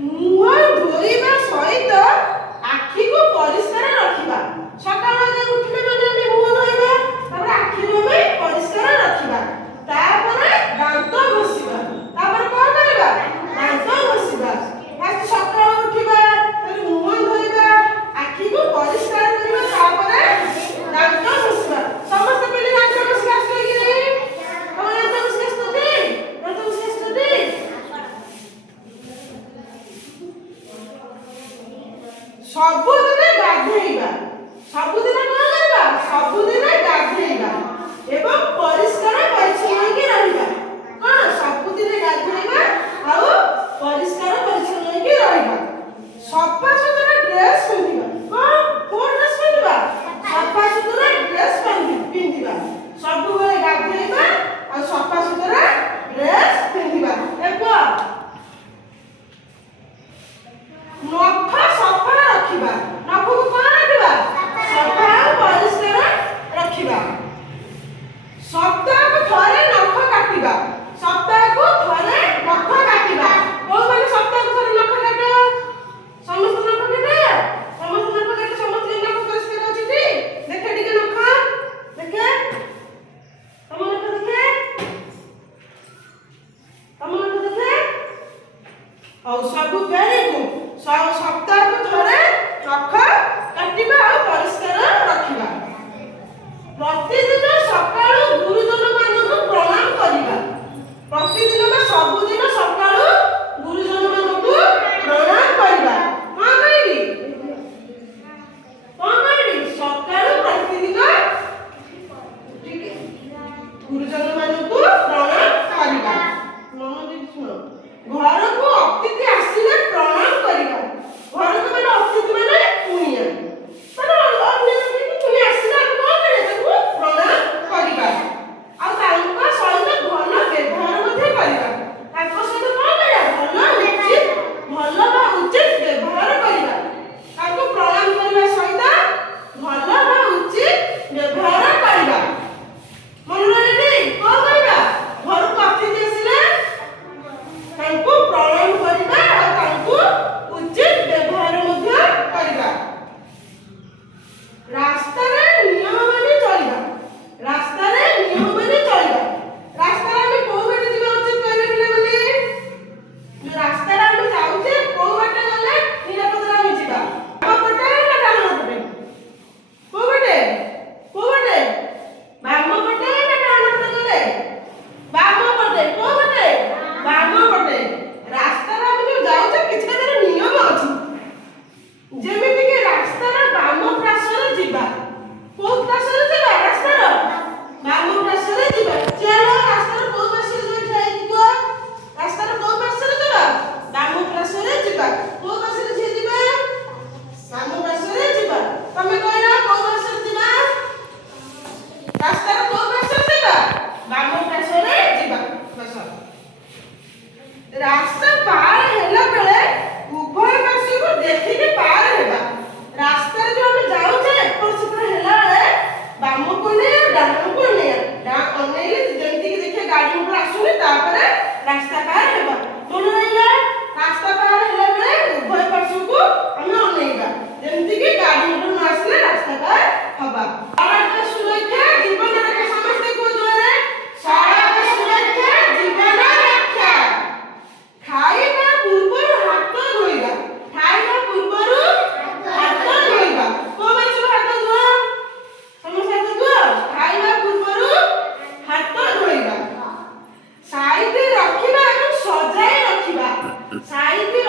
ମୁହଁ ଧୋଇବା ସହିତ ଆଖିକୁ ପରିଷ୍କାର ରଖିବା। ସକାଳୁ ଆଗେ ଉଠିଲେ ମାନେ ଆମେ ମୁହଁ ଧୋଇବା, ତାପରେ ଆଖିକୁ ଆମେ ପରିଷ୍କାର ରଖିବା, ତାପରେ ଦାନ୍ତ ଘଷିବା। ତାପରେ କଣ କରିବା? ଦାନ୍ତ ଘଷିବା। ଫାର୍ଷ୍ଟ ସକାଳୁ ଉଠିବା, ତାପରେ ମୁହଁ ଧୋଇବା, ଆଖିକୁ ପରିଷ୍କାର କରିବା, ତାପରେ ଦାନ୍ତ ଘଷିବା। ସମସ୍ତେ ପିଲେ ଦାନ୍ତ ଘଷି ଆସିଲେ କି ନାହିଁ? ତମ ଦାନ୍ତ ଘଷି ଆସିଛନ୍ତି? ଦାନ୍ତ ଘଷି ଆସିଛନ୍ତି? ସବୁଦିନେ ଗାଧେଇବା। ସବୁଦିନେ କଣ କରିବା? ସବୁଦିନେ ଗାଧେଇବା ଏବଂ ପରିଷ୍କାର ପରିଚ୍ଛନ୍ନ ହେଇକି ରହିବା। କଣ? ସବୁଦିନେ ଗାଧେଇବା ଆଉ ପରିଷ୍କାର ପରିଚ୍ଛନ୍ନ ହେଇକି ରହିବା। ସଫା ସୁତୁରା ଡ୍ରେସ୍ ପିନ୍ଧିବା। କଣ? କୋଉ ଡ୍ରେସ୍ ପିନ୍ଧିବା? ସଫା ସୁତୁରା ଡ୍ରେସ୍ ପିନ୍ଧିବା। ସବୁବେଳେ ଗାଧେଇବା ଆଉ ସଫା ସୁତୁରା ଡ୍ରେସ୍ ପିନ୍ଧିବା। ଏବଂ ନଖ ସଫା ରଖିବା। ନଖକୁ କଣ ରଖିବା? ସଫା ଆଉ ପରିଷ୍କାର ରଖିବା। ସପ୍ତାହକୁ ଥରେ ନଖ କାଟିବା। ସପ୍ତାହକୁ ଥରେ ନଖ କାଟିବା। କୋଉମାନେ ସପ୍ତାହକୁ ଥରେ ନଖ କାଟ? ସମସ୍ତେ ନଖ କାଟ? ସମସ୍ତେ ନଖ କାଟ? ସମସ୍ତେ ନଖ ପରିଷ୍କାର ଅଛି ଟି? ଦେଖେ ଟିକେ ନଖ, ଦେଖେ ତମ ନଖ, ଦେଖେ ତମ ନଖ, ଦେଖେ। ହଉ, ସବୁ ଭେରି ଗୁଡ୍। ସପ୍ତାହକୁ ଥରେ ନଖ କାଟିବା ଆଉ ପରିଷ୍କାର ରଖିବା। ପ୍ରତିଦିନ ସକାଳୁ ଗୁରୁଜନ ମାନଙ୍କୁ ପ୍ରଣାମ କରିବା। ପ୍ରତିଦିନ ବା ସବୁଦିନ ସକାଳୁ ଗୁରୁଜନ ମାନଙ୍କୁ ପ୍ରଣାମ କରିବା। କଣ କରିବି? କଣ କରିବି? ସକାଳୁ ପ୍ରତିଦିନ ଗୁରୁଜନ ମାନଙ୍କୁ ପ୍ରଣାମ କରିବା। ମନ ଦେଇକି ଶୁଣ। ଘରକୁ ଅତିଥି ଆସିଲେ ପ୍ରଣାମ କରିବା। ଘରକୁ ମାନେ ଅତିଥି ମାନେ କୁଣିଆ, ମାନେ ଅନ୍ୟ କୁଣିଆ ଆସିଲେ ଆମେ କଣ କରିବା? ତାକୁ ପ୍ରଣାମ କରିବା ଆଉ ତାଙ୍କ ସହିତ ଭଲ ବ୍ୟବହାର ମଧ୍ୟ କରିବା। ତାଙ୍କ ସହିତ କଣ କରିବା? ଭଲ ବା ଉଚିତ ବ୍ୟବହାର କରିବା। ତାଙ୍କୁ ପ୍ରଣାମ କରିବା ସହିତ ଭଲ ବା ଉଚିତ ବ୍ୟବହାର କରିବା। ମନେ ରହିଲା? କଣ କରିବା? ଘରକୁ ଅତିଥି ଆସିଲେ ତାଙ୍କୁ ପ୍ରଣାମ କରିବା ଆଉ ତାଙ୍କୁ ଉଚିତ ବ୍ୟବହାର ମଧ୍ୟ କରିବା। ରାସ୍ତାରେ ନିୟମ ମାନି ଚଳିବା। ରାସ୍ତାରେ ନିୟମ ମାନି ଚଳିବା। ରାସ୍ତାରେ ଆମେ କୋଉ ବାଟେ ଯିବା ଉଚିତ କହିଲେ ପିଲାମାନେ? ଯୋଉ ରାସ୍ତାରେ ଆମେ ଯାଉଛେ କୋଉ ବାଟେ ଗଲେ ନିରାପଦରେ ଆମେ ଯିବା? ବାମ ପଟେ ନା ଡାହାଣ ପଟେ? କୋଉ ବାଟେ? କୋଉ ବାଟେ? ବାମ ପଟେ ନା ଡାହାଣ ପଟେ ଗଲେ? ବାମ ପଟେ। କୋଉ ବାଟେ? ବାମ ପଟେ। ରାସ୍ତାରେ ଆମେ ଯୋଉ ଯାଉଛେ କିଛିଟା ତାର ନିୟମ ଅଛି। ଯେମିତି କି ରାସ୍ତାର ବାମ ପାର୍ଶ୍ୱରେ ଯିବା। କୋଉ ପାର୍ଶ୍ୱରେ ଯିବା? ରାସ୍ତାର ବାମ ପାର୍ଶ୍ୱରେ ଯିବା। ଚାଲ ରାସ୍ତାର କୋଉ ପାର୍ଶ୍ୱରେ ଯିବା? ଠିଆ ହେଇକି କୁହ। ରାସ୍ତାର କୋଉ ପାର୍ଶ୍ୱରେ ଯିବା? ବାମ ପାର୍ଶ୍ୱରେ ଯିବା। କୋଉ ପାର୍ଶ୍ୱରେ ଝିଅ ଯିବା? ବାମ ପାର୍ଶ୍ୱରେ ଯିବା। ତମେ କହିଲ କୋଉ ପାର୍ଶ୍ୱରେ ଯିବା? ରାସ୍ତାର କୋଉ ପାର୍ଶ୍ୱରେ ଯିବା? ବାମ ପାର୍ଶ୍ୱରେ ଯିବା। ରାସ୍ତା ପାର ହେଲା ବେଳେ ଉଭୟ ପାର୍ଶ୍ୱକୁ ଦେଖିକି ପାର ହେବା। ରାସ୍ତାରେ ଯୋଉ ଆମେ ଯାଉଛେ ଏପଟ ସେପଟ ହେଲା ବେଳେ ବାମକୁ ଅନେଇବା, ଡାହାଣକୁ ଅନେଇବା। ଅନେଇଲେ ଯେମିତିକି ଦେଖିବା ଗାଡି ମଟର ଆସୁନି, ତାପରେ ରାସ୍ତା ପାର ହେବା। ମନେ ରହିଲା? ରାସ୍ତା ପାର ହେଲା ବେଳେ ଉଭୟ ପାର୍ଶ୍ୱକୁ ଆମେ ଅନେଇବା, ଯେମିତିକି ଗାଡି ମଟର ନ ଆସିଲେ ରାସ୍ତା ପାର ହବା। ସଡ଼କ ସୁରକ୍ଷା ଜୀବନ ରକ୍ଷା। ସମସ୍ତେ କୁହ ଜୋରେ, ସଡ଼କ ସୁରକ୍ଷା ଜୀବନ ରକ୍ଷା। ଖାଇବା ପୂର୍ବରୁ ହାତ ଧୋଇବା। ଖାଇବା ପୂର୍ବରୁ ହାତ ଧୋଇବା। କୋଉମାନେ ସବୁ ହାତ ଧୁଅ? ସମସ୍ତେ ହାତ ଧୁଅ। ଖାଇବା ପୂର୍ବରୁ ହାତ ଧୋଇବା। ସାଇତି ରଖିବା ଏବଂ ସଜାଇ ରଖିବା। ସାଇତି